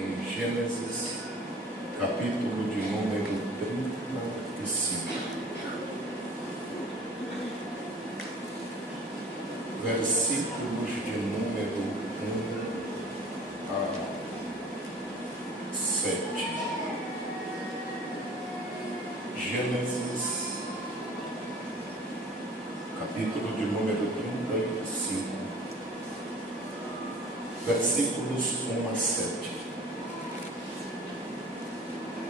em Gênesis, capítulo de número 35, versículos de número 1 a 7. Gênesis, capítulo de número 35, versículos 1 a 7.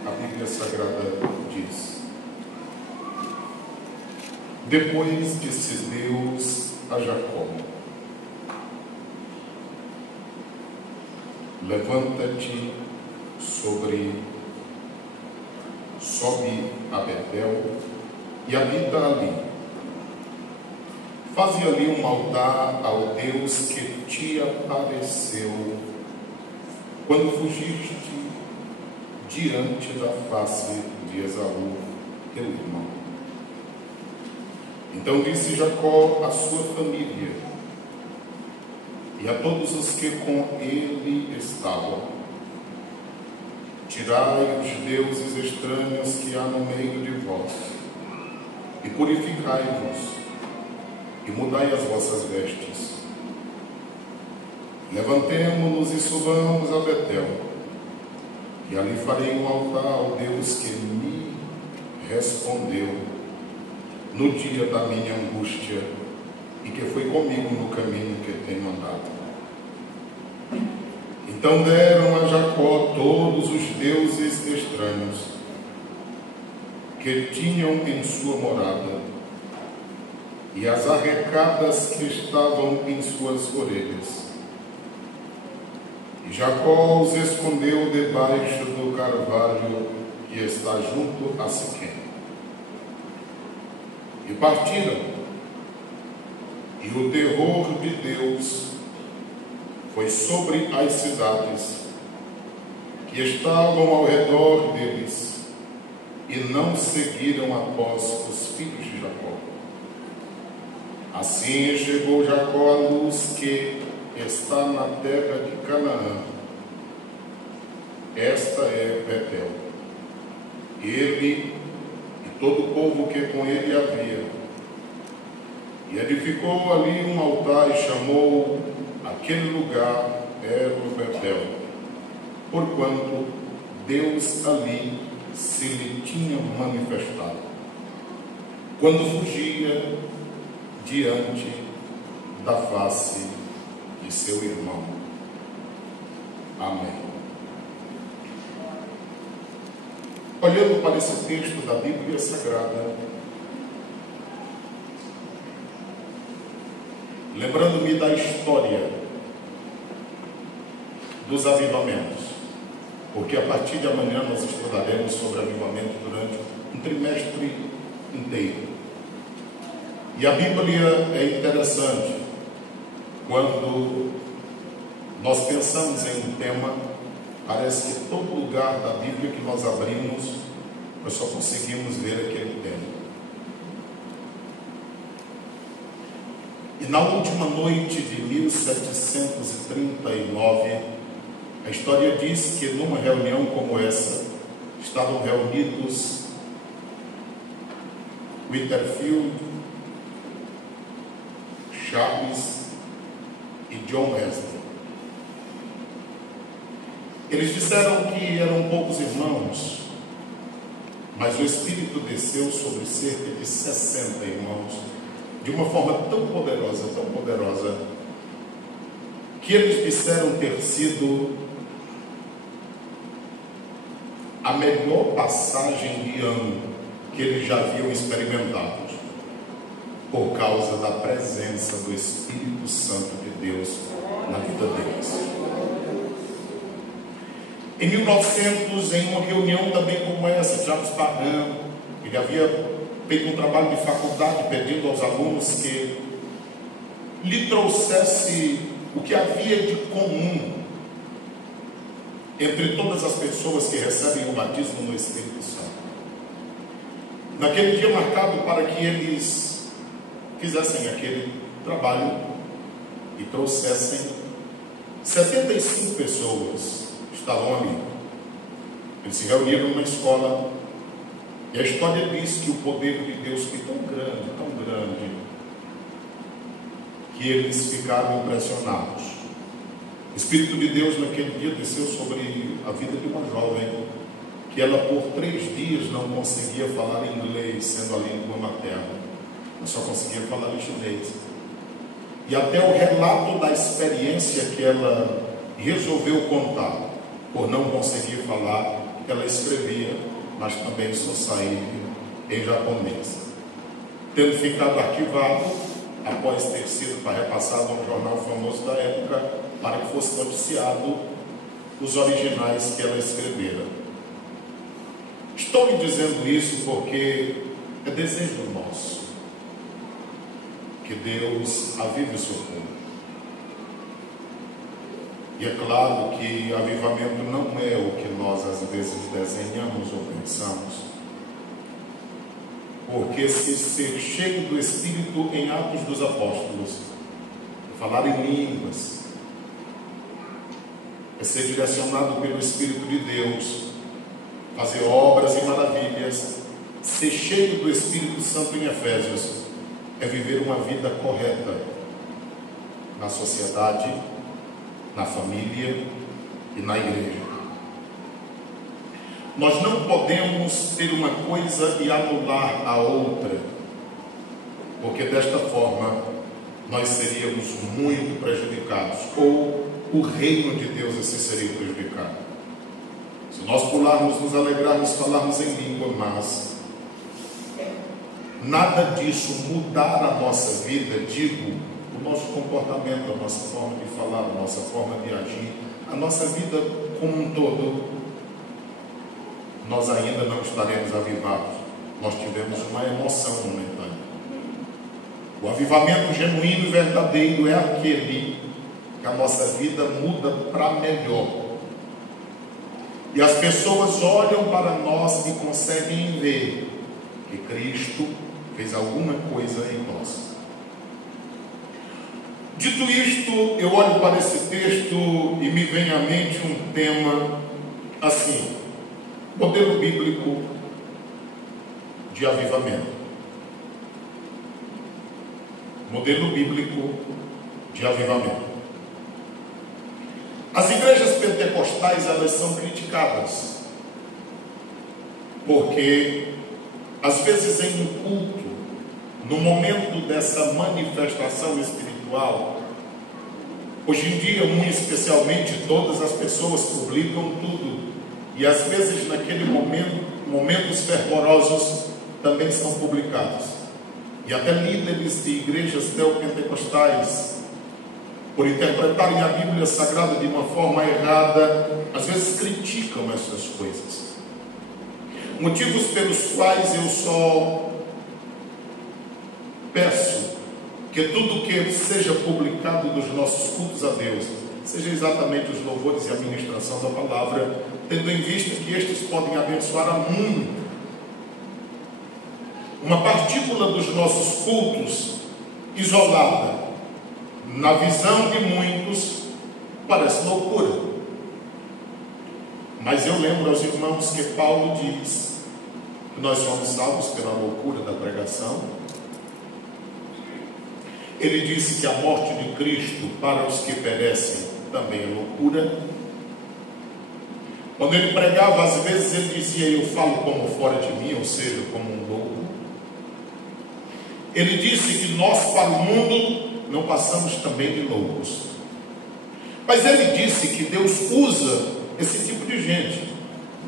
A Bíblia Sagrada diz: Depois disse Deus a Jacó: Levanta-te sobe a Betel e habita ali. Faze ali um altar ao Deus que te apareceu quando fugiste diante da face de Esaú, teu irmão. Então disse Jacó à sua família e a todos os que com ele estavam: Tirai os deuses estranhos que há no meio de vós, e purificai-vos, e mudai as vossas vestes. Levantemo-nos e subamos a Betel, e ali farei um altar ao Deus que me respondeu no dia da minha angústia, e que foi comigo no caminho que tenho andado. Então deram a Jacó todos os deuses estranhos que tinham em sua morada, e as arrecadas que estavam em suas orelhas. E Jacó os escondeu debaixo do carvalho que está junto a Siquém. E partiram, e o terror de Deus foi sobre as cidades que estavam ao redor deles, e não seguiram após os filhos de Jacó. Assim chegou Jacó à luz que está na terra de Canaã. Esta é Betel. Ele e todo o povo que com ele havia. E edificou ali um altar e chamou aquele lugar Betel, porquanto Deus ali se lhe tinha manifestado, quando fugia diante da face de seu irmão. Amém. Olhando para esse texto da Bíblia Sagrada, lembrando-me da história dos avivamentos, porque a partir de amanhã nós estudaremos sobre avivamento durante um trimestre inteiro. E a Bíblia é interessante. Quando nós pensamos em um tema, parece que todo lugar da Bíblia que nós abrimos, nós só conseguimos ver aquele tema. E na última noite de 1739, a história diz que numa reunião como essa, estavam reunidos Whitefield, Chaves e John Wesley. Eles disseram que eram poucos irmãos, mas o Espírito desceu sobre cerca de 60 irmãos, de uma forma tão poderosa, que eles disseram ter sido a melhor passagem de ano que eles já haviam experimentado, por causa da presença do Espírito Santo de Deus na vida deles. Em 1900, em uma reunião também como essa, Jacques Parham, ele havia feito um trabalho de faculdade pedindo aos alunos que lhe trouxesse o que havia de comum entre todas as pessoas que recebem o batismo no Espírito Santo. Naquele dia marcado para que eles fizessem aquele trabalho e trouxessem 75 pessoas estavam ali. Eles se reuniram numa escola, e a história diz que o poder de Deus foi tão grande, que eles ficaram impressionados. O Espírito de Deus naquele dia desceu sobre a vida de uma jovem, que ela por 3 dias não conseguia falar inglês, sendo a língua materna, ela só conseguia falar em chinês. E até o relato da experiência que ela resolveu contar, por não conseguir falar, ela escrevia, mas também só saía em japonês. Tendo ficado arquivado, após ter sido repassado a um jornal famoso da época, para que fosse noticiado os originais que ela escrevera. Estou lhe dizendo isso porque é desejo nosso que Deus avive o seu povo. E é claro que avivamento não é o que nós às vezes desenhamos ou pensamos. Porque se ser cheio do Espírito em Atos dos Apóstolos, falar em línguas, é ser direcionado pelo Espírito de Deus, fazer obras e maravilhas, ser cheio do Espírito Santo em Efésios, é viver uma vida correta na sociedade, na família e na igreja. Nós não podemos ter uma coisa e anular a outra, porque desta forma nós seríamos muito prejudicados, ou o reino de Deus assim seria prejudicado. Se nós pularmos, nos alegrarmos, falarmos em língua, mas nada disso mudar a nossa vida, digo, o nosso comportamento, a nossa forma de falar, a nossa forma de agir, a nossa vida como um todo, nós ainda não estaremos avivados. Nós tivemos uma emoção momentânea. O avivamento genuíno e verdadeiro é aquele que a nossa vida muda para melhor. E as pessoas olham para nós e conseguem ver que Cristo fez alguma coisa em nós. Dito isto, eu olho para esse texto e me vem à mente um tema assim: modelo bíblico de avivamento. Modelo bíblico de avivamento. As igrejas pentecostais, elas são criticadas, porque às vezes em um culto, no momento dessa manifestação espiritual, hoje em dia, muito especialmente, todas as pessoas publicam tudo, e às vezes naquele momento, momentos fervorosos também são publicados, e até líderes de igrejas neopentecostais, por interpretarem a Bíblia Sagrada de uma forma errada, às vezes criticam essas coisas. Motivos pelos quais eu só peço que tudo que seja publicado dos nossos cultos a Deus seja exatamente os louvores e a ministração da palavra, tendo em vista que estes podem abençoar a muito. Uma partícula dos nossos cultos isolada, na visão de muitos, parece loucura. Mas eu lembro aos irmãos que Paulo diz que nós somos salvos pela loucura da pregação. Ele disse que a morte de Cristo para os que perecem também é loucura. Quando ele pregava, às vezes ele dizia: eu falo como fora de mim, ou seja, como um louco. Ele disse que nós para o mundo não passamos também de loucos. Mas ele disse que Deus usa esse tipo de gente,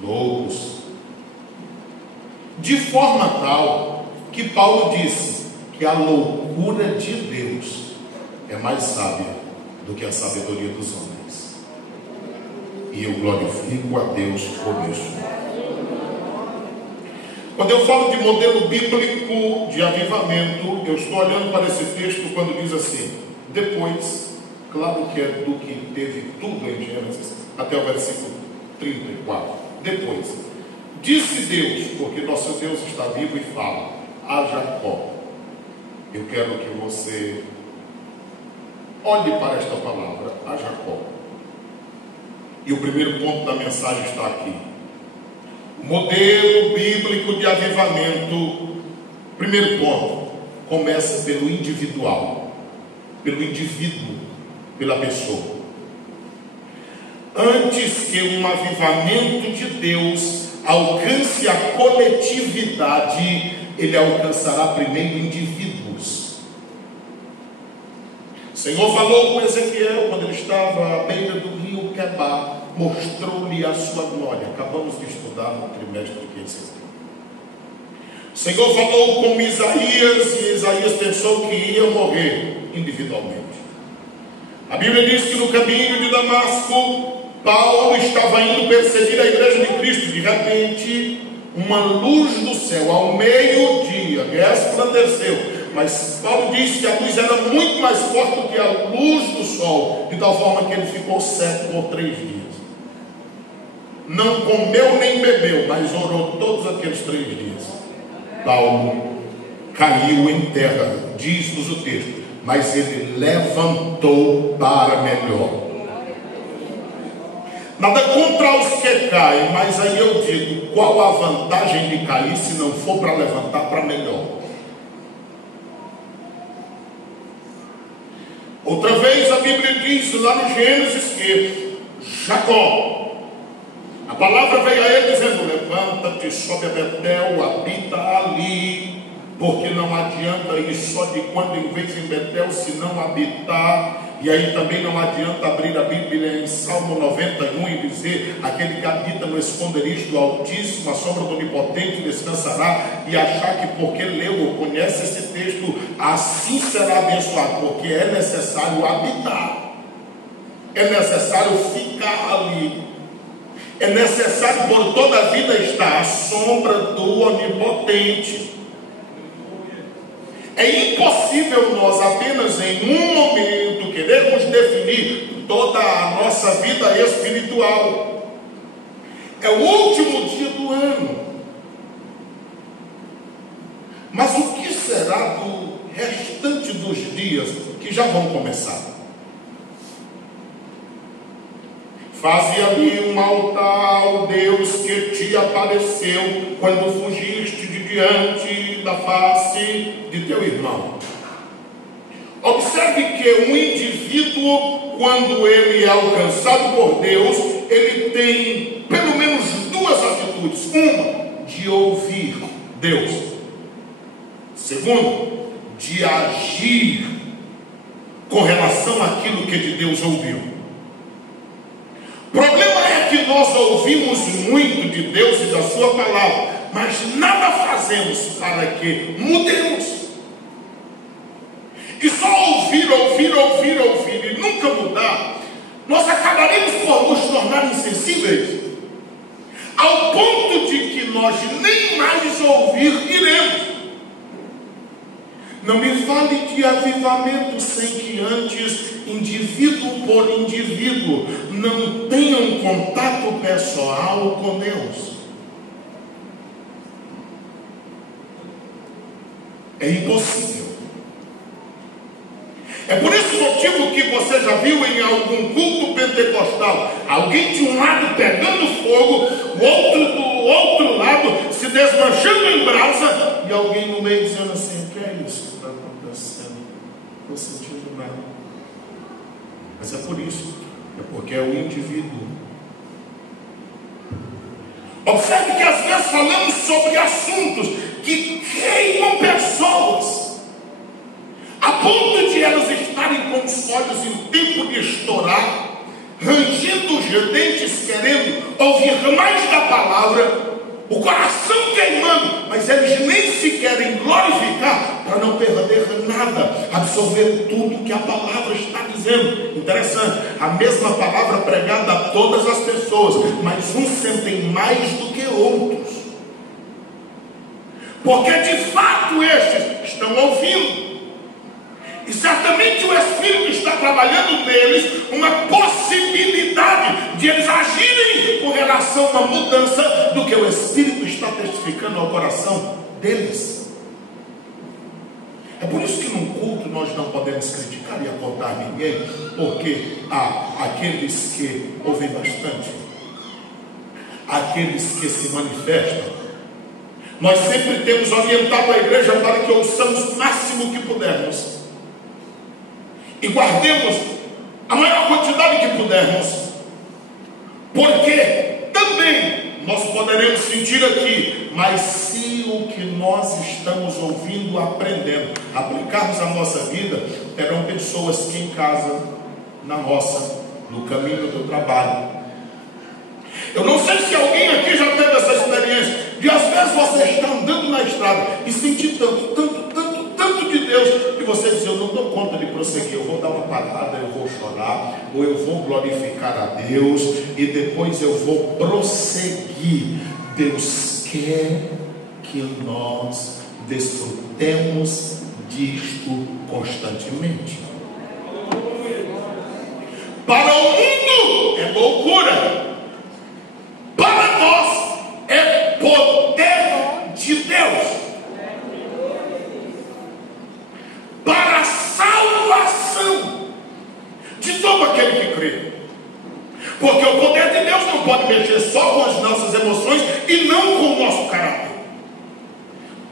loucos, de forma tal que Paulo disse que a loucura de Deus é mais sábia do que a sabedoria dos homens. E eu glorifico a Deus por isso. Quando eu falo de modelo bíblico de avivamento, eu estou olhando para esse texto quando diz assim: depois, claro que é do que teve tudo em Gênesis, até o versículo 34. Depois, disse Deus, porque nosso Deus está vivo e fala a Jacó. Eu quero que você olhe para esta palavra, a Jacó. E o primeiro ponto da mensagem está aqui. O modelo bíblico de avivamento, primeiro ponto, começa pelo individual, pelo indivíduo, pela pessoa. Antes que um avivamento de Deus alcance a coletividade, ele alcançará primeiro indivíduos. O Senhor falou com Ezequiel quando ele estava à beira do rio Quebar, mostrou-lhe a sua glória. Acabamos de estudar no trimestre de Êxodo. O Senhor falou com Isaías e Isaías pensou que ia morrer individualmente. A Bíblia diz que no caminho de Damasco, Paulo estava indo perseguir a igreja de Cristo. De repente, uma luz do céu, ao meio-dia, resplandeceu. Mas Paulo diz que a luz era muito mais forte do que a luz do sol, de tal forma que ele ficou cego por 3 dias. Não comeu nem bebeu, mas orou todos aqueles 3 dias. Paulo caiu em terra, diz-nos o texto, mas ele levantou para melhor. Nada contra os que caem, mas aí eu digo, qual a vantagem de cair se não for para levantar para melhor? Outra vez a Bíblia diz lá no Gênesis que Jacó, a palavra veio a ele dizendo: levanta-te, sobe a Betel, habita ali, porque não adianta ir só de quando em vez em Betel se não habitar. E aí também não adianta abrir a Bíblia em Salmo 91 e dizer: aquele que habita no esconderijo do Altíssimo, a sombra do Onipotente descansará, e achar que porque leu ou conhece esse texto, assim será abençoado, porque é necessário habitar, é necessário ficar ali, é necessário por toda a vida estar à sombra do Onipotente. É impossível nós apenas em um momento querermos definir toda a nossa vida espiritual. É o último dia do ano. Mas o que será do restante dos dias que já vão começar? Faze ali um altar ao Deus que te apareceu quando fugiste de diante da face de teu irmão. Observe que um indivíduo, quando ele é alcançado por Deus, ele tem pelo menos 2 atitudes. Uma, de ouvir Deus. Segundo, de agir com relação àquilo que de Deus ouviu. O problema é que nós ouvimos muito de Deus e da sua palavra, mas nada fazemos para que mudemos. E só ouvir e nunca mudar, nós acabaremos por nos tornar insensíveis, ao ponto de que nós nem mais ouvir iremos. Não me fale de avivamento sem que antes, indivíduo por indivíduo, não tenha um contato pessoal com Deus. É impossível. É por esse motivo que você já viu em algum culto pentecostal alguém de um lado pegando fogo, o outro do outro lado se desmanchando em brasa, e alguém no meio dizendo assim: o que é isso que está acontecendo? Não estou sentindo nada. Mas é por isso, é porque é o indivíduo. Observe que às vezes falamos sobre assuntos que queimam pessoas, a ponto de elas estarem com os olhos em tempo de estourar, rangendo os dentes, querendo ouvir mais da palavra, o coração queimando, mas eles nem se querem glorificar para não perder nada, absorver tudo que a palavra está dizendo. Interessante, a mesma palavra pregada a todas as pessoas, mas uns sentem mais do que outros, porque de fato estes estão ouvindo. E certamente o Espírito está trabalhando neles uma possibilidade de eles agirem com relação a uma mudança do que o Espírito está testificando ao coração deles. É por isso que num culto nós não podemos criticar e apontar ninguém, porque há aqueles que ouvem bastante, aqueles que se manifestam. Nós sempre temos orientado a igreja para que ouçamos o máximo que pudermos e guardemos a maior quantidade que pudermos, porque também nós poderemos sentir aqui, mas se o que nós estamos ouvindo, aprendendo, aplicarmos a nossa vida, terão pessoas que em casa, na roça, no caminho do trabalho. Eu não sei se alguém aqui já teve essa experiência de às vezes você está andando na estrada e sentir tanto de Deus, e você diz: eu não dou conta de prosseguir, eu vou dar uma parada, eu vou chorar, ou eu vou glorificar a Deus, e depois eu vou prosseguir. Deus quer que nós desfrutemos disto constantemente. Para o mundo é loucura, para nós é poder de Deus. Para a salvação de todo aquele que crê. Porque o poder de Deus não pode mexer só com as nossas emoções e não com o nosso caráter.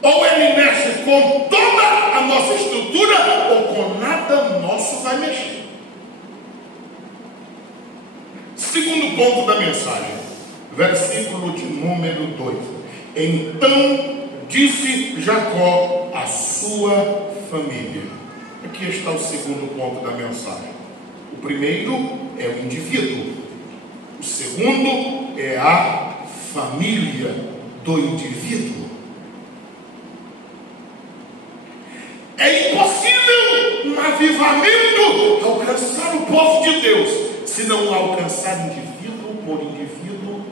Ou ele mexe com toda a nossa estrutura, ou com nada nosso vai mexer. Segundo ponto da mensagem, versículo de número 2. Então disse Jacó à sua família. Aqui está o segundo ponto da mensagem. O primeiro é o indivíduo. O segundo é a família do indivíduo. É impossível um avivamento alcançar o povo de Deus se não alcançar indivíduo por indivíduo,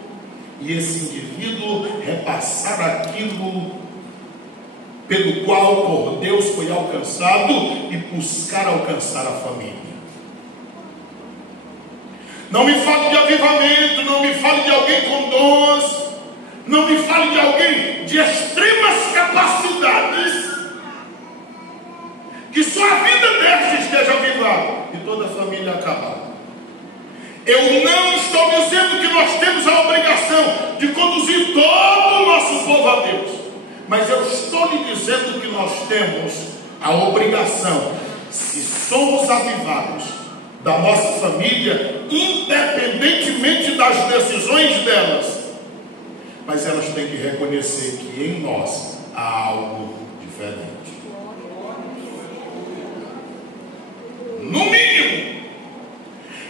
e esse indivíduo repassar aquilo pelo qual por Deus foi alcançado e buscar alcançar a família. Não me fale de avivamento, não me fale de alguém com dons, não me fale de alguém de extremas capacidades, que sua vida deste esteja avivada e toda a família acabada. Eu não estou dizendo que nós temos a obrigação de conduzir todo o nosso povo a Deus, mas eu estou lhe dizendo que nós temos a obrigação, se somos avivados, da nossa família, independentemente das decisões delas, mas elas têm que reconhecer que em nós há algo diferente. No mínimo.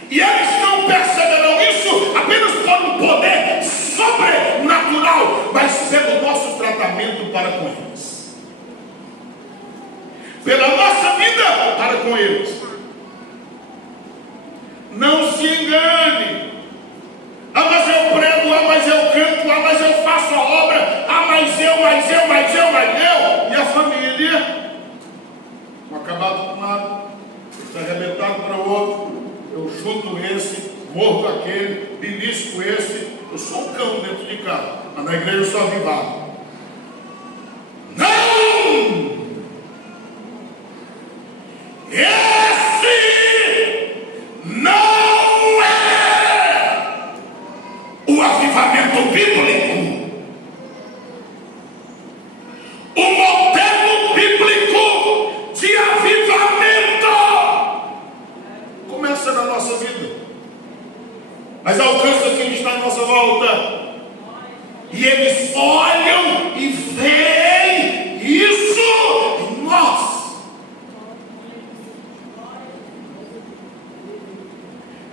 E eles não perceberão isso apenas por um poder sobrenatural, mas pelo nosso tratamento para com eles, pela nossa vida para com eles. Não se engane. Ah, mas eu prego, ah, mas eu canto, ah, mas eu faço a obra, ah, mas eu. E a família? Um acabado com um lado, arrebentado para o outro. Eu chuto esse, mordo aquele, belisco esse. Eu sou um cão dentro de casa, mas na igreja eu sou avivado. Não! Esse não é o avivamento bíblico. O modelo bíblico de avivamento começa na nossa vida, mas alcança quem está à nossa volta. E eles olham e veem isso em nós.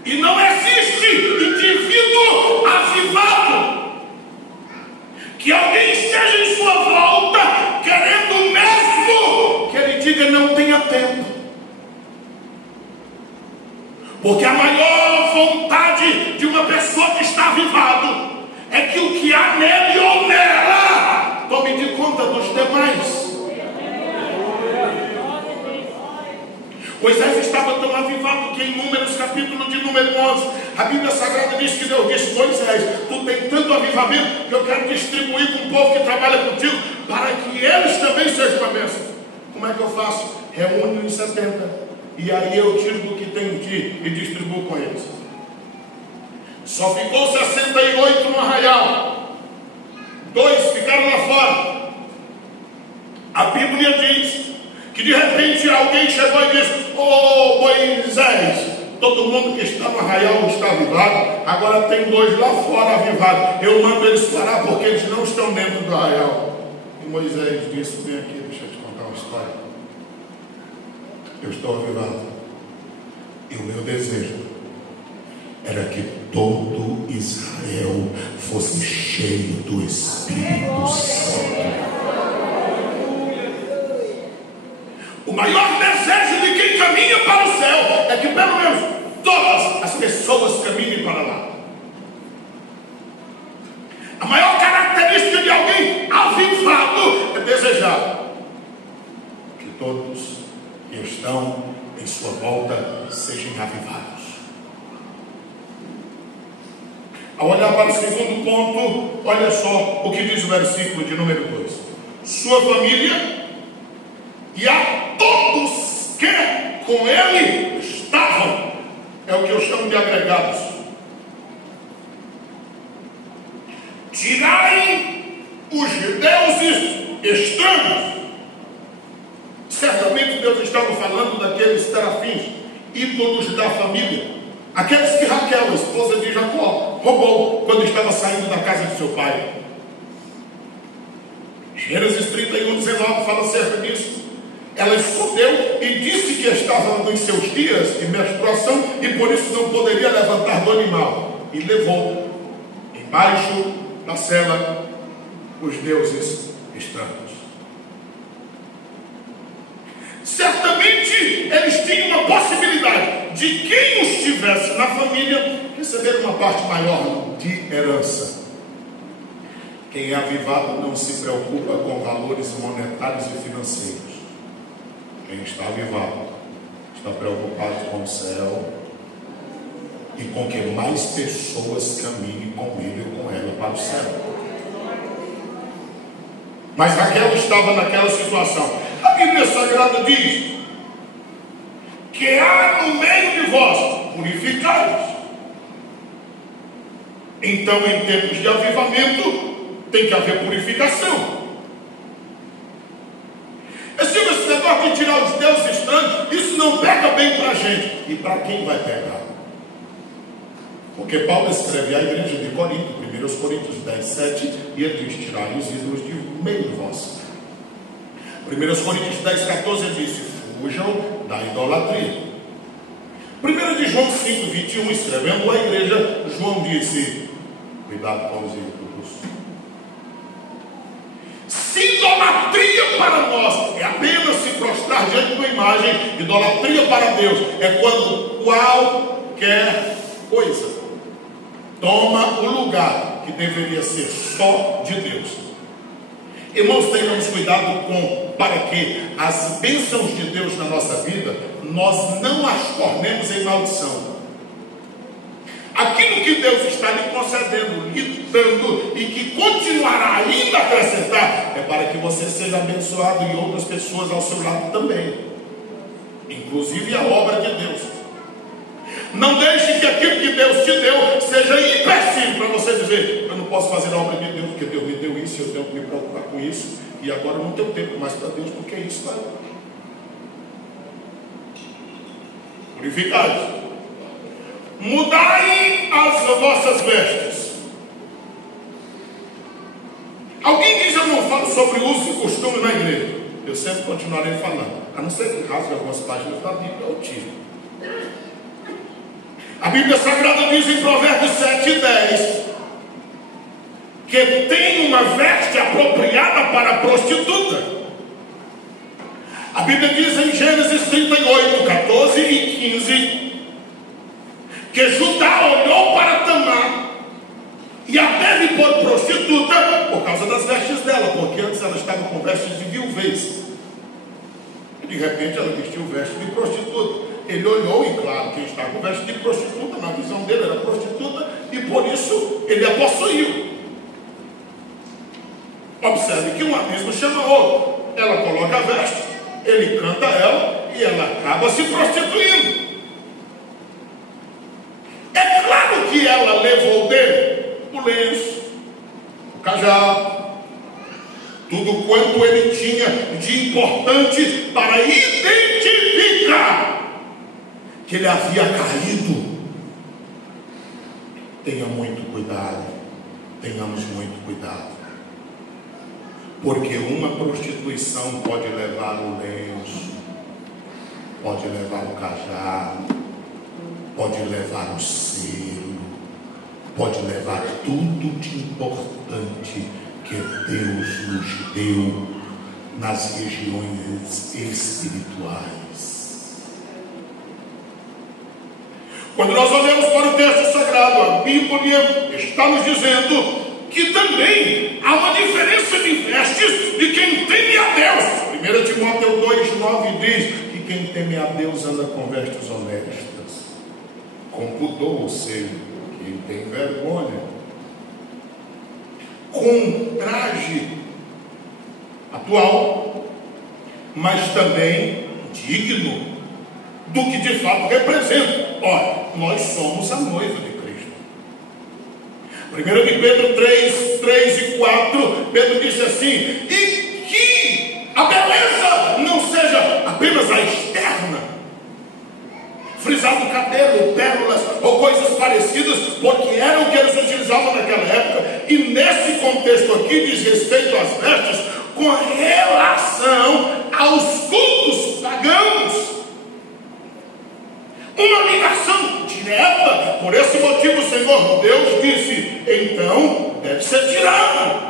E não existe indivíduo avivado que alguém esteja em sua volta querendo mesmo que ele diga: não tenha tempo. Porque a maior vontade de uma pessoa que está avivado é que o que há nele ou nela tome de conta dos demais. Moisés estava tão avivado que em Números, capítulo de número 11, a Bíblia Sagrada diz que Deus disse: Moisés, tu tem tanto avivamento que eu quero distribuir com o povo que trabalha contigo, para que eles também sejam uma bênção. Como é que eu faço? Reúne os 70. E aí eu tiro do que tem em ti e distribuo com eles. Só ficou 68 no arraial. 2 ficaram lá fora. A Bíblia diz que de repente alguém chegou e disse: "Ô Moisés, todo mundo que está no arraial está avivado, agora tem 2 lá fora avivados. Eu mando eles parar porque eles não estão dentro do arraial." E Moisés disse: "Vem aqui, deixa eu te contar uma história. Eu estou avivado. E o meu desejo era que todo Israel fosse cheio do Espírito Santo." O maior desejo de quem caminha para o céu é que pelo menos todas as pessoas caminhem para lá. A maior característica de alguém avivado é desejar que todos que estão em sua volta sejam avivados. Ao olhar para o segundo ponto, olha só o que diz o versículo de número 2: sua família e a todos que com ele estavam. É o que eu chamo de agregados. Tirai os deuses estranhos. Certamente Deus estava falando daqueles serafins, ídolos da família, aqueles que Raquel, a esposa de Jacó, roubou quando estava saindo da casa de seu pai. Gênesis 31:19 fala acerca disso. Ela escondeu e disse que estava nos seus dias de menstruação e por isso não poderia levantar do animal. E levou embaixo da cela os deuses estranhos. Certamente eles tinham uma possibilidade de quem os tivesse na família receber uma parte maior de herança. Quem é avivado não se preocupa com valores monetários e financeiros. Quem está avivado está preocupado com o céu e com que mais pessoas caminhem com ele ou com ela para o céu. Mas Raquel estava naquela situação. A Bíblia Sagrada diz que há no meio de vós purificai-vos. Então, em tempos de avivamento, tem que haver purificação. Esse negócio de tirar os deuses estranhos, isso não pega bem para a gente. E para quem vai pegar? Porque Paulo escreve à igreja de Corinto, 1 Coríntios 10:7, e ele diz: tirai os ídolos de meio de vós. 1 Coríntios 10:14 ele diz: fujam da idolatria. 1 de João 5:21, escrevendo à igreja, João disse: cuidado com os ídolos. Se idolatria para nós é apenas se prostrar diante de uma imagem, idolatria para Deus é quando qualquer coisa toma o lugar que deveria ser só de Deus. Irmãos, tenhamos cuidado para que as bênçãos de Deus na nossa vida nós não as tornemos em maldição. Aquilo que Deus está lhe concedendo, lhe dando e que continuará ainda a acrescentar, é para que você seja abençoado e outras pessoas ao seu lado também, inclusive a obra de Deus. Não deixe que aquilo que Deus te deu seja empecilho para você dizer: eu não posso fazer a obra de Deus porque Deus me deu isso, eu tenho que me preocupar com isso, e agora eu não tenho tempo mais para Deus porque isso está. Purificai-vos. Mudai as vossas vestes. Alguém diz: eu não falo sobre uso e costume na igreja. Eu sempre continuarei falando, a não ser que rasgue algumas páginas da Bíblia ou tire. A Bíblia Sagrada diz em Provérbios 7:10 que tem uma veste apropriada para a prostituta. A Bíblia diz em Gênesis 38:14 e 15 que Judá olhou para Tamar e a teve por prostituta por causa das vestes dela, porque antes ela estava com vestes de viuvez. E de repente ela vestiu veste de prostituta. Ele olhou e, claro, quem está com veste de prostituta, na visão dele era prostituta, e por isso ele a possuiu. Observe que um abismo chama outro. Ela coloca a veste, ele canta ela e ela acaba se prostituindo. É claro que ela levou dele o lenço, o cajado, tudo quanto ele tinha de importante para identificar que ele havia caído. Tenha muito cuidado, tenhamos muito cuidado, porque uma prostituição pode levar o lenço, pode levar o cajado, pode levar o selo, pode levar tudo de importante que Deus nos deu nas regiões espirituais. Quando nós olhamos para o texto sagrado, a Bíblia está nos dizendo que também há uma diferença de vestes de quem teme a Deus. 1 Timóteo 2,9 diz que quem teme a Deus anda com vestes honestas, com pudor, ou seja, quem tem vergonha, com traje atual, mas também digno do que de fato representa. Olha, nós somos a noiva de Cristo. 1 de Pedro 3 e 4, Pedro disse assim: e que a beleza não seja apenas a externa, frisado cabelo, pérolas ou coisas parecidas, porque era o que eles utilizavam naquela época. E nesse contexto aqui diz respeito às vestes com relação aos cultos pagãos. Uma ligação direta. Por esse motivo o Senhor Deus disse: então deve ser tirada.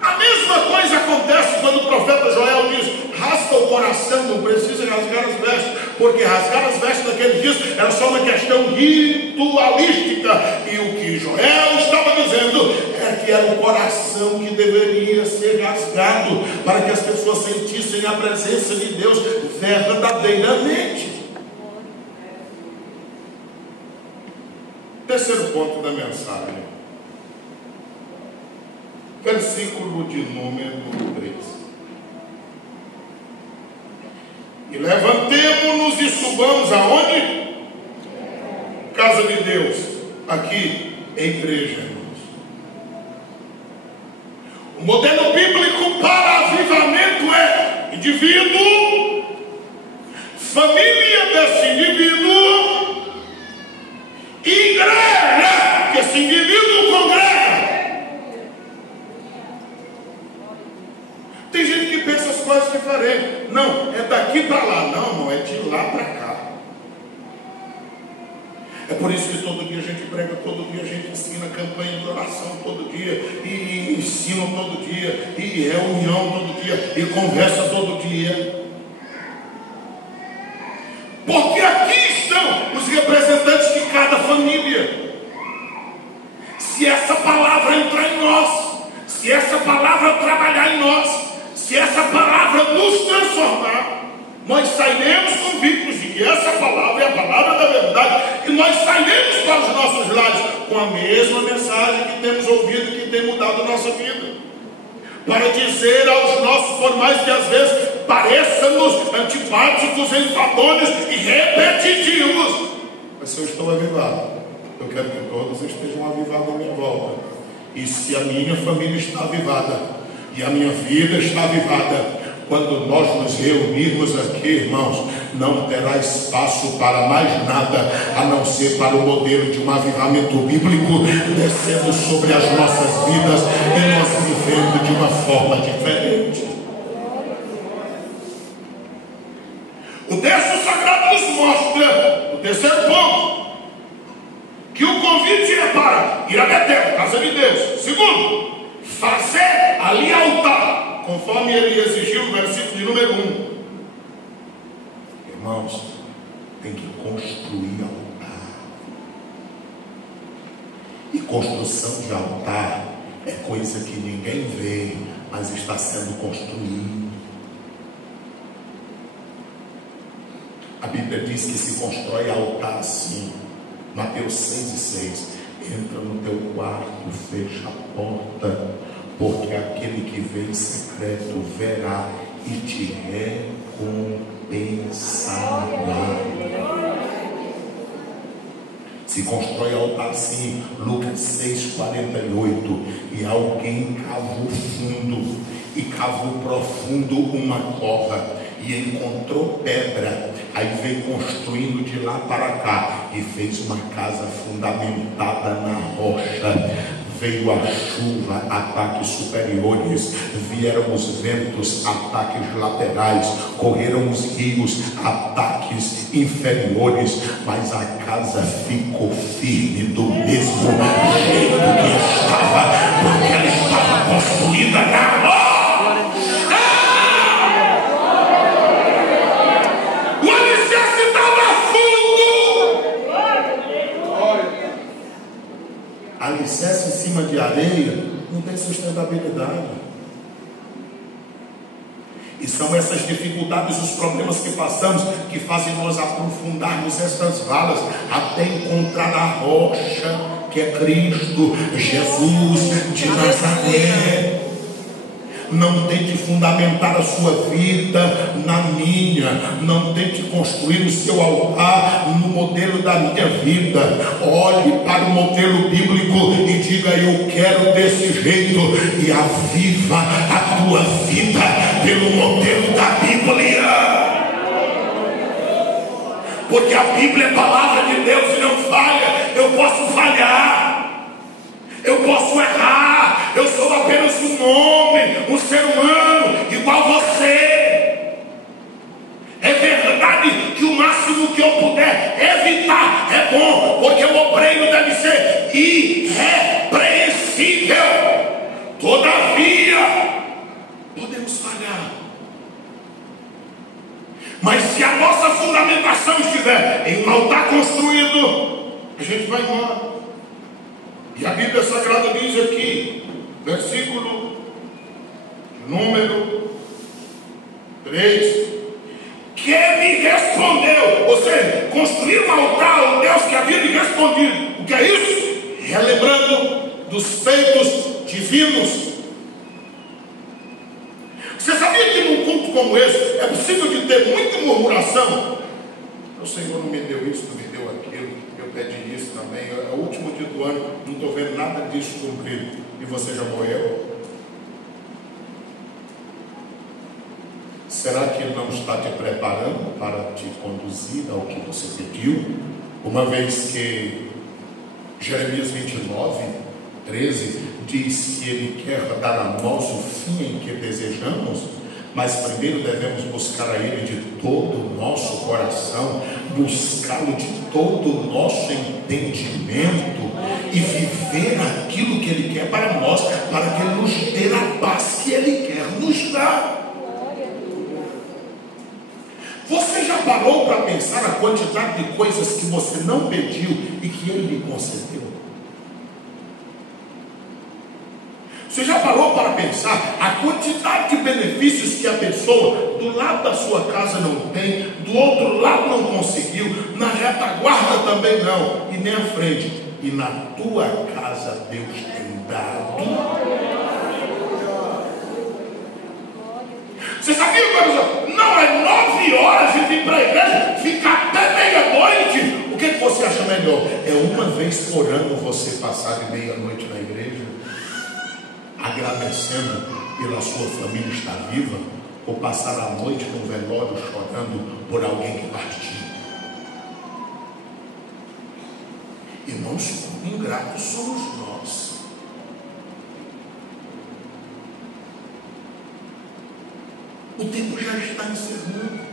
A mesma coisa acontece quando o profeta Joel diz: rasga o coração, não precisa rasgar as vestes, porque rasgar as vestes naqueles dias era só uma questão ritualística. E o que Joel estava dizendo é que era o coração que deveria ser rasgado, para que as pessoas sentissem a presença de Deus verdadeiramente. Terceiro ponto da mensagem, versículo de número 3. E levantemo-nos e subamos aonde? Casa de Deus. Aqui, igreja, irmãos. O modelo bíblico para avivamento é indivíduo, família desse indivíduo, igreja que esse indivíduo congrega. Tem gente que pensa as coisas diferentes. Não, é daqui para lá. Não, irmão, é de lá para cá. É por isso que todo dia a gente prega, todo dia a gente ensina campanha de oração todo dia, e ensina todo dia, e reunião todo dia, e conversa todo dia. Porque aqui estão os representantes de cada família. Se essa palavra entrar em nós, se essa palavra trabalhar em nós, se essa palavra nos transformar, nós sairemos convictos de que essa palavra é a palavra da verdade, e nós sairemos para os nossos lares com a mesma mensagem que temos ouvido e que tem mudado a nossa vida, para dizer aos nossos, por mais que às vezes pareçam-nos antipáticos, enfadonhos e repetitivos, mas se eu estou avivado, eu quero que todos estejam avivados à minha volta. E se a minha família está avivada e a minha vida está avivada, quando nós nos reunirmos aqui, irmãos, não terá espaço para mais nada, a não ser para o modelo de um avivamento bíblico descendo sobre as nossas vidas e nós vivendo de uma forma diferente. O texto sagrado nos mostra, o terceiro ponto, que o convite é para ir a Betel, casa de Deus. Segundo, fazer ali altar, conforme ele exigiu no versículo de número 1. Irmãos, tem que construir altar. E construção de altar é coisa que ninguém vê, mas está sendo construído. A Bíblia diz que se constrói altar assim. Mateus 6:6. Entra no teu quarto, fecha a porta, porque aquele que vê em secreto verá e te recompensará. Se constrói altar assim, Lucas 6,48, e alguém cavou fundo, e cavou profundo uma cova, e encontrou pedra, aí veio construindo de lá para cá, e fez uma casa fundamentada na rocha. Veio a chuva, ataques superiores, vieram os ventos, ataques laterais, correram os rios, ataques inferiores, mas a casa ficou firme do mesmo jeito que estava, porque ela estava construída na rocha. O alicerce estava fundo. Alicerce em cima de areia não tem sustentabilidade. E são essas dificuldades, os problemas que passamos, que fazem nós aprofundarmos estas valas até encontrar a rocha, que é Cristo, Jesus de Nazaré. Não tente fundamentar a sua vida na minha, não tente construir o seu altar no modelo da minha vida. Olhe para o modelo bíblico e diga: eu quero desse jeito, e aviva a tua vida pelo modelo da Bíblia, porque a Bíblia é palavra de Deus e não falha. Eu posso falhar, eu posso errar, eu sou apenas um homem, um ser humano, igual você. É verdade que o máximo que eu puder evitar é bom, porque o obreiro deve ser irrepreensível. Todavia, podemos falhar. Mas se a nossa fundamentação estiver em um altar construído, a gente vai embora. E a Bíblia Sagrada diz aqui, versículo número 3, que me respondeu. Ou seja, construir um altar ao Deus que havia lhe respondido. O que é isso? Relembrando dos feitos divinos. Você sabia que num culto como esse é possível de ter muita murmuração? O Senhor não me deu isso, não me deu aquilo, eu pedi isso também, é o último dia do ano, não estou vendo nada disso cumprido. E você já morreu? Será que Ele não está te preparando para te conduzir ao que você pediu? Uma vez que Jeremias 29:13 diz que Ele quer dar a nós o fim em que desejamos, mas primeiro devemos buscar a Ele de todo o nosso coração, buscá-lo de todo o nosso entendimento e viver aquilo que Ele quer para nós, para que Ele nos dê a paz que Ele quer nos dar. Você já parou para pensar a quantidade de coisas que você não pediu e que Ele lhe concedeu? Você já parou para pensar a quantidade de benefícios que a pessoa do lado da sua casa não tem, do outro lado não conseguiu, na retaguarda também não, e nem à frente, e na tua casa Deus tem dado? Você sabia, coisa? Não é 9 horas de vir para a igreja, ficar até meia-noite. O que você acha melhor? É uma vez por ano você passar de meia-noite na igreja, agradecendo pela sua família estar viva, ou passar a noite no velório chorando por alguém que partiu? Irmãos, ingratos somos nós. O tempo já está encerrando.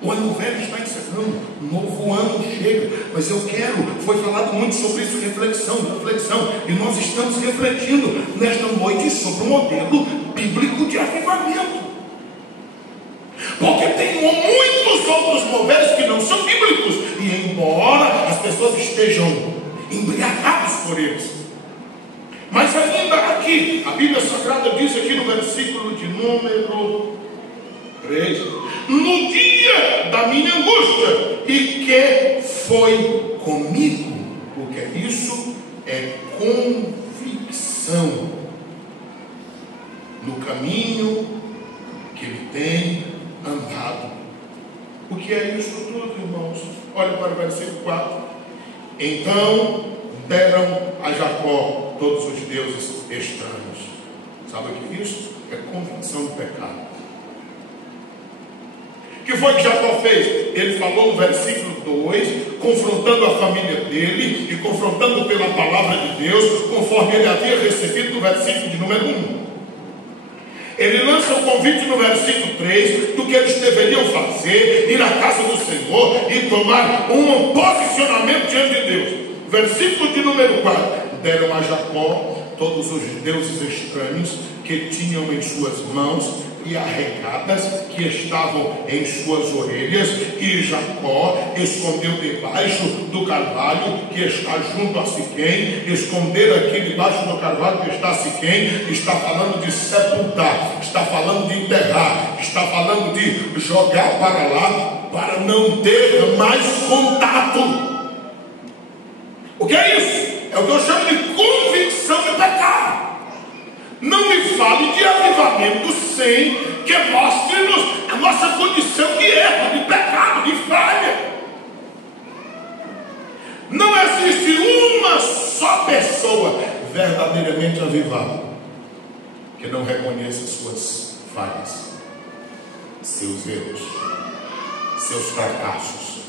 O ano velho está encerrando, o novo ano chega, mas eu quero, foi falado muito sobre isso, reflexão, e nós estamos refletindo nesta noite sobre o modelo bíblico de avivamento. Porque tem muitos outros modelos que não são bíblicos, e embora as pessoas estejam embriagadas por eles, mas ainda aqui, a Bíblia Sagrada diz aqui no versículo de número 3, no dia da minha angústia, e que foi comigo, porque isso é convicção. que é isso tudo, irmãos? Olha para o versículo 4. Então deram a Jacó todos os deuses estranhos. Sabe o que é isso? É convicção do pecado. O que foi que Jacó fez? Ele falou no versículo 2, confrontando a família dele e confrontando pela palavra de Deus, conforme ele havia recebido no versículo de número 1. Ele lança o convite no versículo 3 do que eles deveriam fazer, ir à casa do Senhor e tomar um posicionamento diante de Deus. Versículo de número 4: deram a Jacó todos os deuses estranhos que tinham em suas mãos e arregadas que estavam em suas orelhas, e Jacó escondeu debaixo do carvalho que está junto a Siquém. Esconder aqui debaixo do carvalho que está a Siquém está falando de sepultar, está falando de enterrar, está falando de jogar para lá, para não ter mais contato. O que é isso? É o que eu chamo de convicção de pecado. Não me fale de avivamento sem que mostre-nos a nossa condição de erro, de pecado, de falha. Não existe uma só pessoa verdadeiramente avivada que não reconheça suas falhas, seus erros, seus fracassos,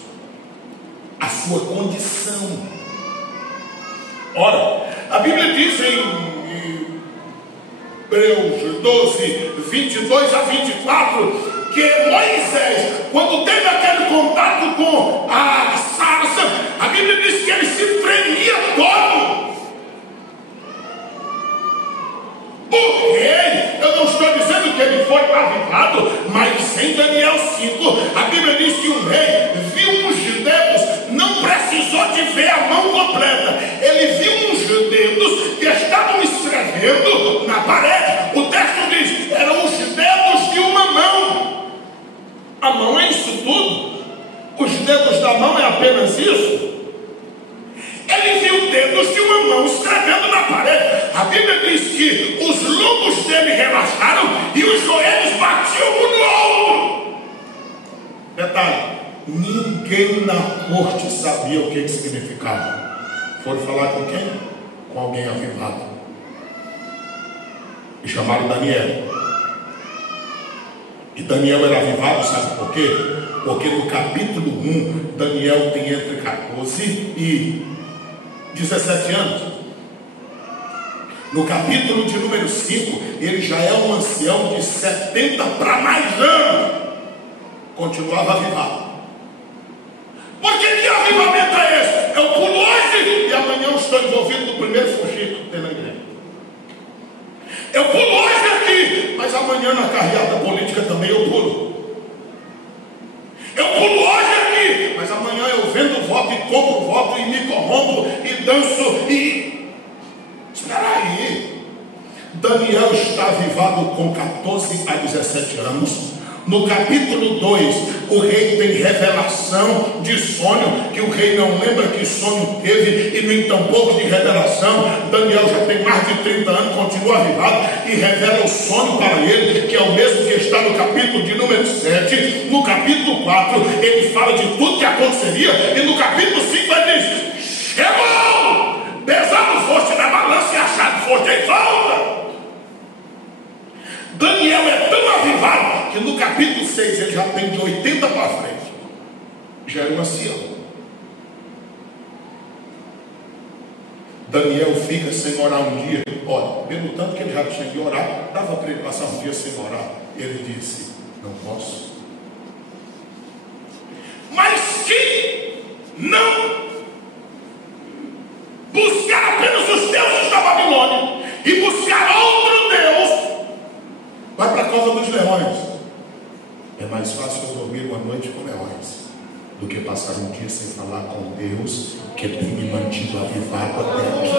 a sua condição. Ora, a Bíblia diz em Hebreus 12, 22 a 24, que Moisés, quando teve aquele contato com a sarça, a Bíblia diz que ele se tremia todo. O rei, eu não estou dizendo que ele foi avivado, mas em Daniel 5, a Bíblia diz que o rei viu uns dedos, não precisou de ver a mão completa, ele viu uns dedos que estavam escrevendo na parede. O texto diz, eram os dedos de uma mão. A mão é isso tudo? Os dedos da mão é apenas isso? Ele viu dedos de uma mão escrevendo na parede. A Bíblia diz que os lombos dele relaxaram e os joelhos batiam um no outro. Detalhe: ninguém na corte sabia o que significava. Foram falar com quem? Com alguém avivado. E chamaram Daniel. E Daniel era avivado, sabe por quê? Porque no capítulo 1, Daniel tem entre 14 e 17 anos. No capítulo de número 5, ele já é um ancião de 70 para mais anos. Continuava avivado. Porque que avivamento é esse? Eu pulo hoje e amanhã eu estou envolvido no primeiro fuxico que tem na igreja. Eu pulo hoje aqui, mas amanhã na carreata política também eu pulo. Eu pulo hoje aqui, mas amanhã eu vendo voto e compro voto e me corrompo e danço e... Espera aí. Daniel está avivado com 14 a 17 anos. No capítulo 2, o rei tem revelação de sonho, que o rei não lembra que sonho teve, e nem tampouco de revelação. Daniel já tem mais de 30 anos, continua avivado, e revela o sonho para ele, que é o mesmo que está no capítulo de número 7. No capítulo 4, ele fala de tudo que aconteceria, e no capítulo 5 ele diz: chegou! Pesado foste na balança e achado foste em falta. Daniel é tão avivado que no capítulo 6 ele já tem de 80 para frente. Já era um ancião. Daniel fica sem orar um dia. Olha, pelo tanto que ele já tinha de orar, dava para ele passar um dia sem orar. Ele disse: não posso. Mas se não buscar apenas os deuses da Babilônia e buscar outro Deus, vai para a cova dos leões. É mais fácil eu dormir uma noite com leões do que passar um dia sem falar com Deus, que tem me mantido avivado até aqui.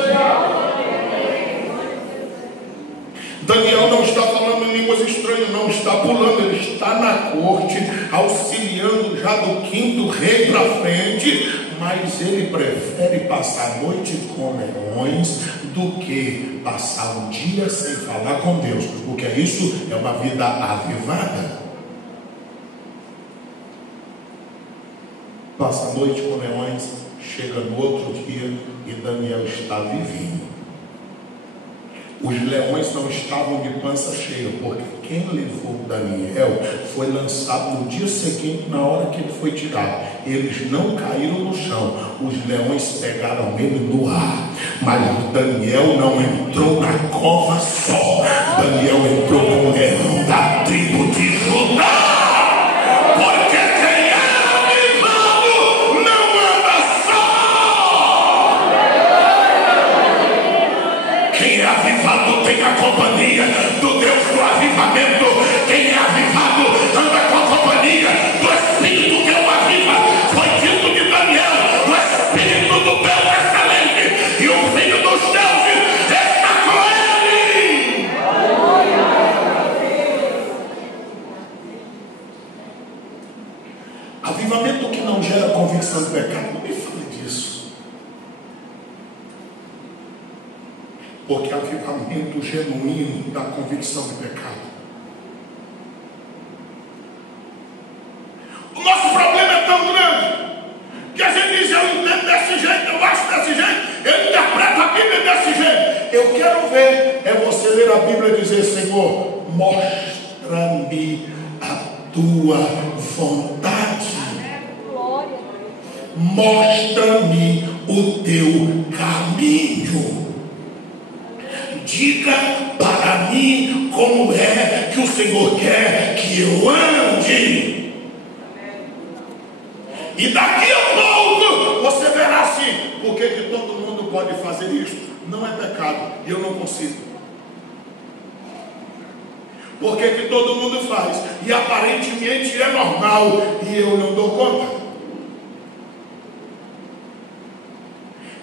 Daniel não está falando em línguas estranhas, não está pulando, ele está na corte, auxiliando já do 5º rei para frente, mas ele prefere passar a noite com leões do que passar um dia sem falar com Deus. O que é isso? É uma vida avivada. passa a noite com leões, chega no outro dia e Daniel está vivinho. Os leões não estavam de pança cheia, porque quem levou Daniel foi lançado no dia seguinte, na hora que ele foi tirado. Eles não caíram no chão, os leões pegaram ele no ar, mas Daniel não entrou na cova só. Daniel entrou com o leão da tribo de Judá. Tem a companhia do Deus do avivamento. Quem é avivado anda com a companhia do Espírito que o aviva. Foi dito de Daniel: o Espírito do Deus excelente e o Filho dos deuses está com ele. Avivamento que não gera convicção de pecado. Não me fale disso. Porque avivamento genuíno da convicção de pecado. O nosso problema é tão grande que a gente diz: eu entendo desse jeito, eu acho desse jeito, eu interpreto a Bíblia desse jeito. Eu quero ver é você ler a Bíblia e dizer: Senhor, mostra-me a tua vontade. Mostra-me o teu caminho. Diga para mim como é que o Senhor quer que eu ande. E daqui a pouco você verá assim: por que todo mundo pode fazer isso? Não é pecado e eu não consigo. Por que todo mundo faz e aparentemente é normal e eu não dou conta?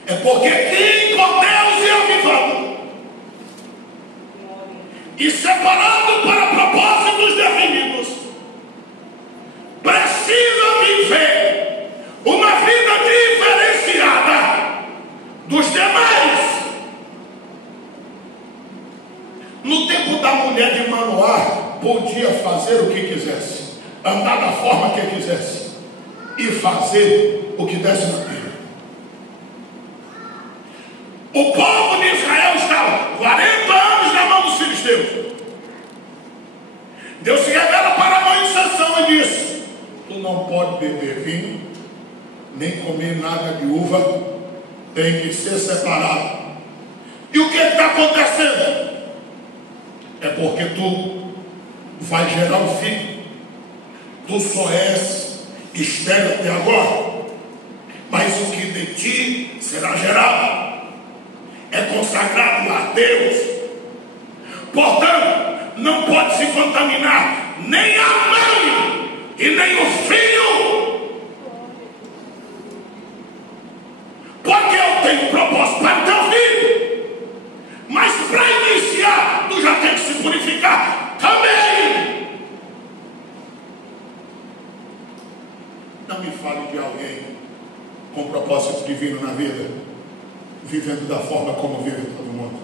É porque quem com Deus é avivado e separado para propósitos definidos, precisa viver uma vida diferenciada dos demais. No tempo da mulher de Manoá, podia fazer o que quisesse, andar da forma que quisesse e fazer o que desse na telha. O povo de Israel estava 40 anos na mão dos filisteus. Deus se revela para a mãe de Sansão e diz: tu não pode beber vinho, nem comer nada de uva, tem que ser separado. E o que está acontecendo? É porque tu vai gerar um filho. Tu só és estéril até agora, mas o que de ti será gerado é consagrado a Deus. Portanto, não pode se contaminar nem a mãe e nem o filho, porque eu tenho propósito para o teu filho, mas para iniciar tu já tem que se purificar também. Não me fale de alguém com propósito divino na vida vivendo da forma como vive todo mundo.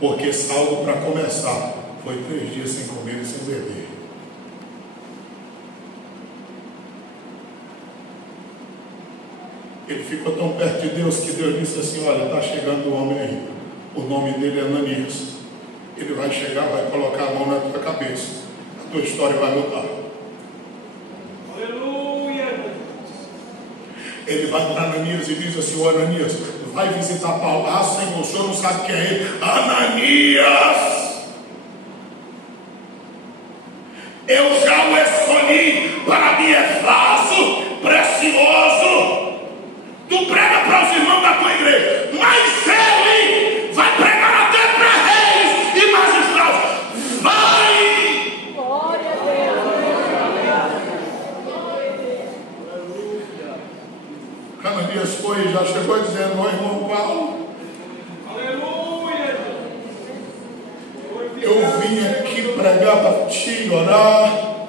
Porque Saulo, para começar, foi 3 dias sem comer e sem beber. Ele ficou tão perto de Deus que Deus disse assim: olha, está chegando o homem aí, o nome dele é Ananias. Ele vai chegar, vai colocar a mão na tua cabeça, a tua história vai mudar. Ele vai para Ananias e diz assim: ô Ananias, vai visitar Paulo. Ah, Senhor, o senhor não sabe quem é ele. Ananias, eu já o escolhi, para mim é vaso precioso. Tu prega para os irmãos da tua igreja, mas ele vai pregar até para reis e magistrados. Vai! Glória a Deus. Ananias foi e já chegou dizendo: ó irmão Paulo, aleluia, eu vim aqui pregar para ti, orar,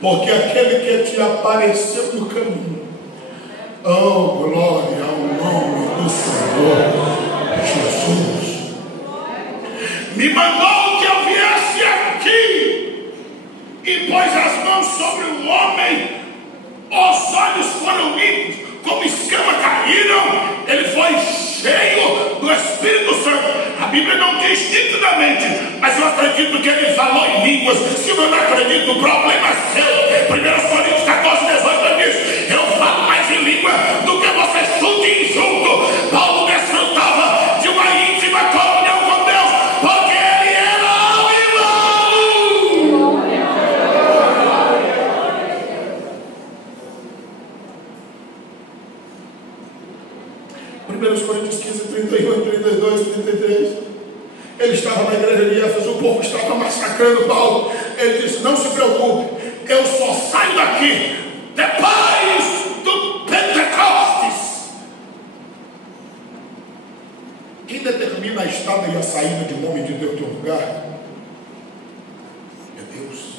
porque aquele que te apareceu no caminho, oh, glória ao nome do Senhor Jesus, me mandou que eu viesse aqui e pôs as mãos sobre o homem verdadeiramente, mas eu acredito que ele falou em línguas. Se eu não acredito, o problema é seu. 1 Coríntios 14, 18 diz: eu falo mais em língua do que você chute em junto. Paulo desfrutava de uma íntima comunhão com Deus, porque ele era irmão. 1 Coríntios 15, 31, 32, 33. Ele estava na igreja de Éfeso, o povo estava massacrando Paulo. Ele disse: não se preocupe, eu só saio daqui depois do Pentecostes. Quem determina a estada e a saída de um homem de Deus de um lugar é Deus.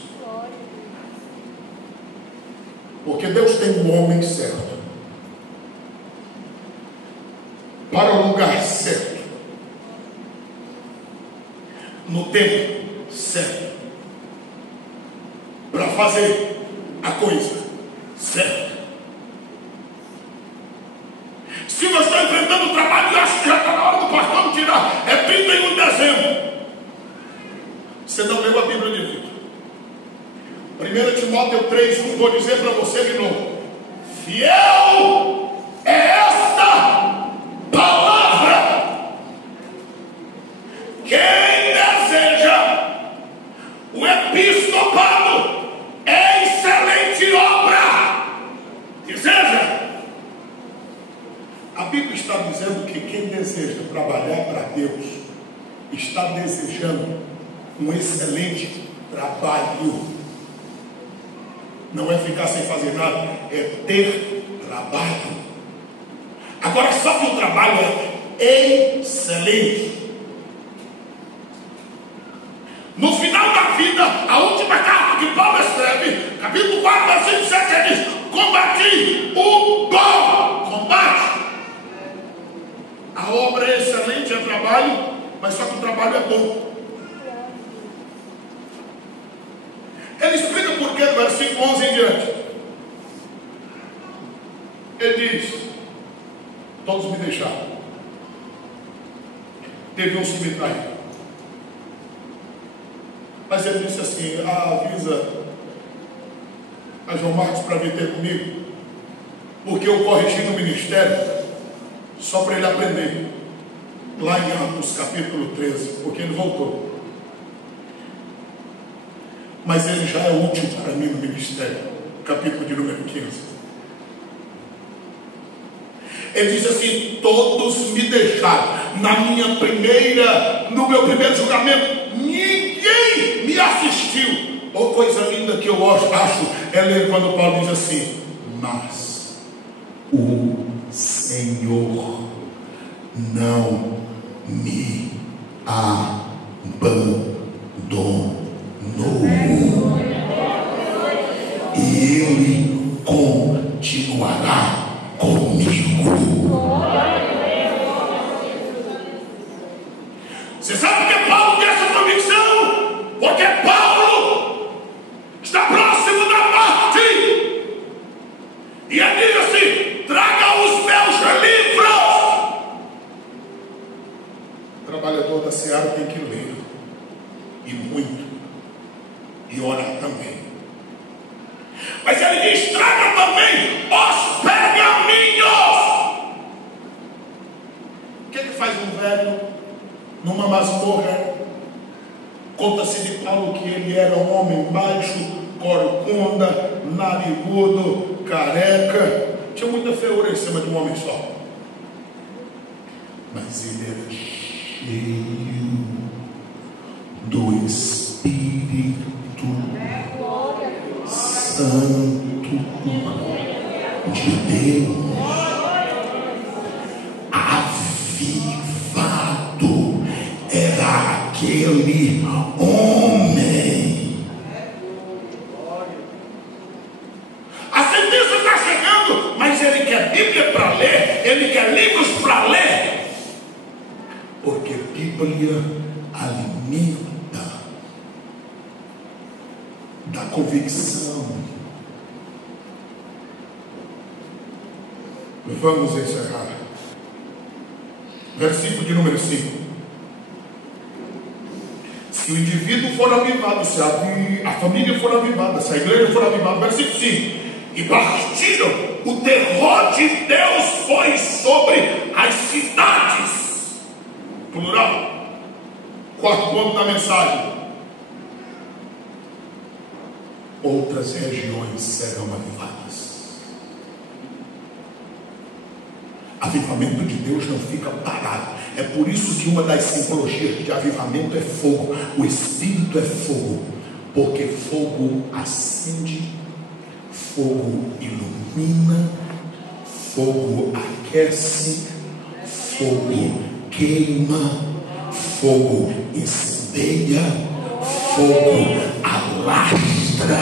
Porque Deus tem um homem certo para o lugar certo, no tempo certo, para fazer a coisa certa. Se você está enfrentando o trabalho e acha que já está na hora do pastor me tirar, é 31 de dezembro, você não leu a Bíblia direito. 1 Timóteo 3:1, vou dizer para você de novo: fiel é esta palavra. Quem deseja o episcopado é excelente obra. Deseja? A Bíblia está dizendo que quem deseja trabalhar para Deus está desejando um excelente trabalho. Não é ficar sem fazer nada, é ter trabalho. Agora, só que o trabalho é excelente. No final da vida, a última carta que Paulo escreve, capítulo 4, versículo 7, ele diz: combati o bom combate. A obra é excelente, é trabalho, mas só que o trabalho é bom. Ele explica por que, do versículo 11 em diante. Ele diz: todos me deixaram, teve uns que me traíram. Mas ele disse assim: avisa a João Marcos para vir ter comigo, porque eu corrigi no ministério, só para ele aprender, lá em Atos capítulo 13, porque ele voltou. Mas ele já é útil para mim no ministério, capítulo de número 15. Ele diz assim: todos me deixaram. No meu primeiro julgamento, ninguém me assistiu. Oh, coisa linda que eu acho é ler quando Paulo diz assim: mas o Senhor não me abandonou, e Ele continuará comigo. Você sabe por que Paulo tem essa convicção? Porque Paulo está próximo da morte, e ele diz assim: traga os meus livros. O trabalhador da seara tem que ler, e muito, e orar também. Mas ele diz: traga também os pergaminhos. O que faz um velho numa masmorra? Conta-se de Paulo que ele era um homem baixo, corcunda, narigudo, careca, tinha muita feiura em cima de um homem só, mas ele era cheio do Espírito Santo de Deus, avivado era aquele homem. A sentença está chegando, mas ele quer Bíblia para ler, ele quer livros para ler, porque Bíblia alimenta da convicção. Vamos encerrar. Versículo de número 5. Se o indivíduo for avivado, se a família for avivada, se a igreja for avivada, versículo 5, e partiram, o terror de Deus foi sobre as cidades, plural. Quarto ponto da mensagem: outras regiões serão avivadas. Avivamento de Deus não fica parado. É por isso que uma das simbologias de avivamento é fogo. O Espírito é fogo, porque fogo acende, fogo ilumina, fogo aquece, fogo queima, fogo incendeia, fogo alastra,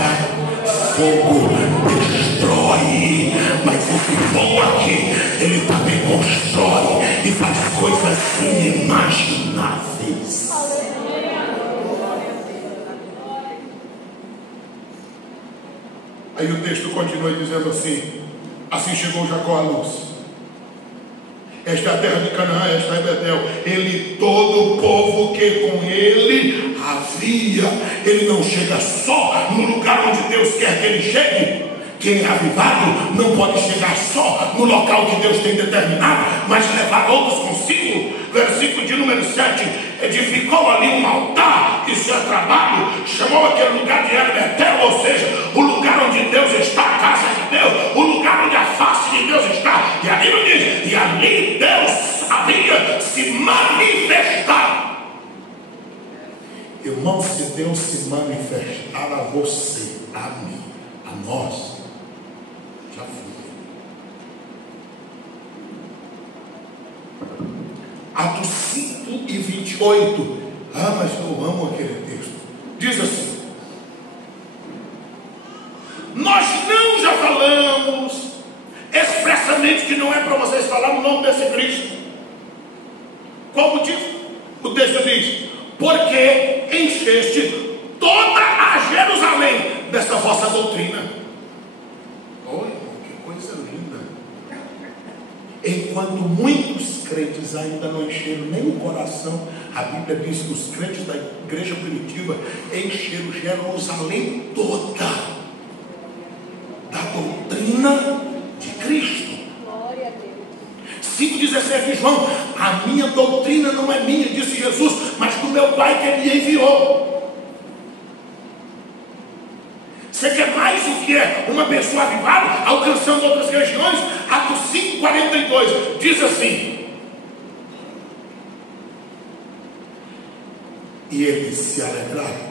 fogo destrói. Mas esse fogo aqui, ele também constrói e faz coisas inimagináveis. Aí o texto continua dizendo assim: assim chegou Jacó à luz. Esta é a terra de Canaã, esta é Betel. Ele, todo o povo que com ele havia. Ele não chega só no lugar onde Deus quer que ele chegue. Quem é avivado não pode chegar só no local que Deus tem determinado, mas levar outros consigo. Versículo de número 7: edificou ali um altar, isso é trabalho, chamou aquele lugar de Betel, ou seja, o lugar onde Deus está, a casa de Deus, o lugar onde a face de Deus está. E a Bíblia diz: e ali Deus havia se manifestado. Irmão, se Deus se manifestar a você, a mim, a nós, já foi. Atos 5:28. Ah, mas eu amo aquele texto. Diz assim: nós não já falamos expressamente que não é para vocês falar o nome desse Cristo. Qual o motivo? O texto diz: porque encheste toda a Jerusalém dessa vossa doutrina. Olha, que coisa linda. Enquanto muitos crentes ainda não encheram nem o coração, a Bíblia diz que os crentes da igreja primitiva encheram Jerusalém toda da doutrina de Cristo. 5,17 de João: a minha doutrina não é minha, disse Jesus, mas do meu Pai que me enviou. Você quer mais o que é uma pessoa avivada, alcançando outras regiões? Atos 5,42 diz assim: e eles se alegraram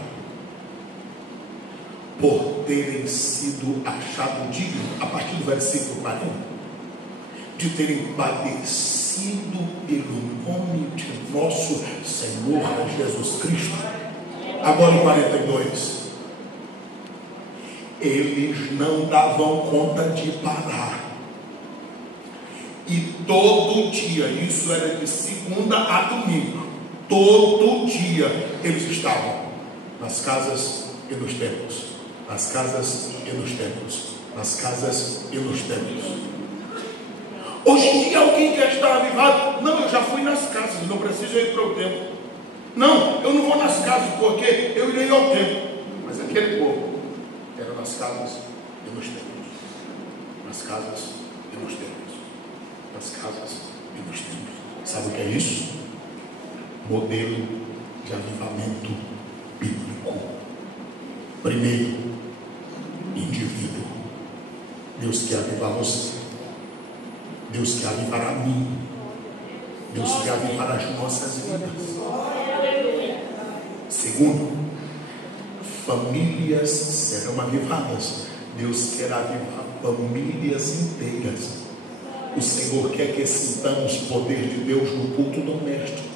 por terem sido achados dignos, a partir do versículo 40, de terem padecido pelo nome de nosso Senhor Jesus Cristo. Agora o 42. Eles não davam conta de parar. E todo dia, isso era de segunda a domingo, todo dia eles estavam nas casas e nos templos, nas casas e nos templos, nas casas e nos templos. Hoje em dia alguém quer estar avivado: não, eu já fui nas casas, não preciso ir para o templo. Não, eu não vou nas casas porque eu irei ao templo. Mas aquele povo era nas casas e nos templos, nas casas e nos templos, nas casas e nos templos. Sabe o que é isso? Modelo de avivamento bíblico. Primeiro, indivíduo. Deus quer avivar você. Deus quer avivar a mim. Deus quer avivar as nossas vidas. Segundo, famílias serão avivadas. Deus quer avivar famílias inteiras. O Senhor quer que sintamos o poder de Deus no culto doméstico.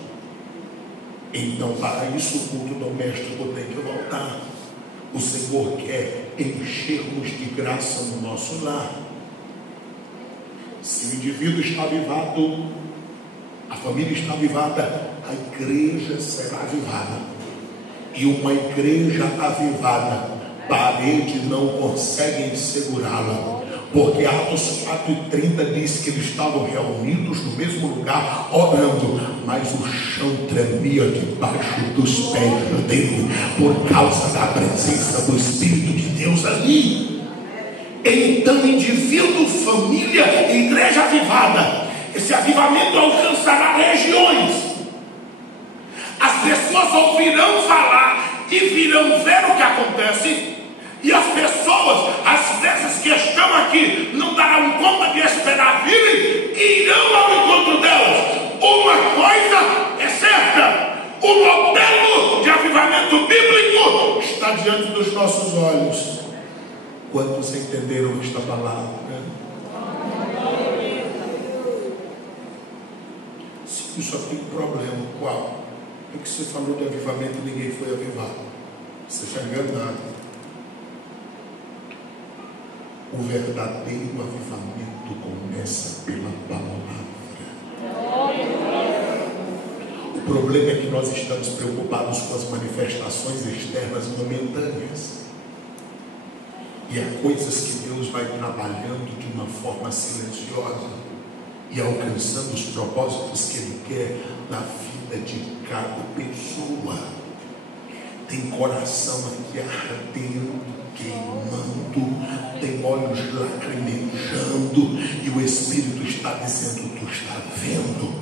Então, para isso, o culto doméstico tem que voltar. O Senhor quer enchermos de graça no nosso lar. Se o indivíduo está avivado, a família está avivada, a igreja será avivada. E uma igreja avivada, parede não conseguem segurá-la. Porque Atos 4:30 diz que eles estavam reunidos no mesmo lugar, orando, mas o chão tremia debaixo dos pés dele, por causa da presença do Espírito de Deus ali. Então, indivíduo, família e igreja avivada, esse avivamento alcançará regiões. As pessoas ouvirão falar e virão ver o que acontece. E as pessoas, às vezes que estão aqui, não darão conta de esperar virem e irão ao encontro delas. Uma coisa é certa: o modelo de avivamento bíblico está diante dos nossos olhos. Quantos entenderam esta palavra? Sim, só tem um problema. Qual? É que você falou de avivamento e ninguém foi avivado. Você está enganado. O verdadeiro avivamento começa pela palavra. O problema é que nós estamos preocupados com as manifestações externas momentâneas. E há coisas que Deus vai trabalhando de uma forma silenciosa e alcançando os propósitos que Ele quer na vida de cada pessoa. Tem coração aqui ardendo, queimando, tem olhos lacrimejando, e o Espírito está dizendo: tu está vendo?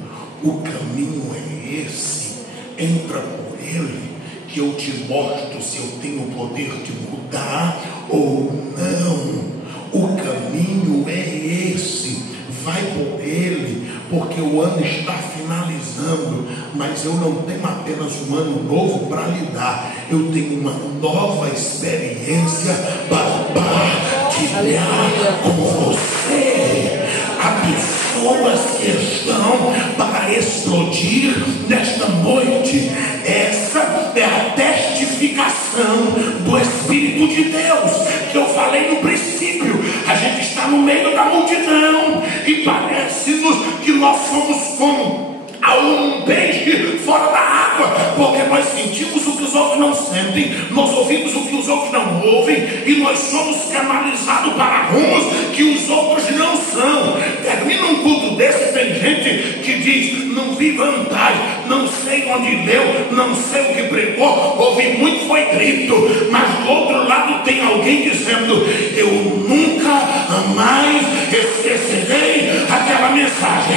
O caminho é esse, entra por ele, que eu te mostro se eu tenho o poder de mudar ou não. O caminho é esse, vai por ele, porque o ano está finalizando, mas eu não tenho apenas um ano novo para lhe dar, eu tenho uma nova experiência para partilhar com você. Há pessoas que estão para explodir nesta noite. Essa é a testificação do Espírito de Deus que eu falei no princípio. A gente está no meio da multidão e parece-nos que nós somos como um peixe fora da água, porque nós sentimos o que os outros não sentem, nós ouvimos o que os outros não ouvem, e nós somos canalizados para rumos que os outros não são. Termina um culto desse, tem gente que diz: não vi vantagem, não sei onde leu, não sei o que pregou, ouvi muito, foi grito. Mas do outro lado tem alguém dizendo: eu nunca mais esquecerei aquela mensagem.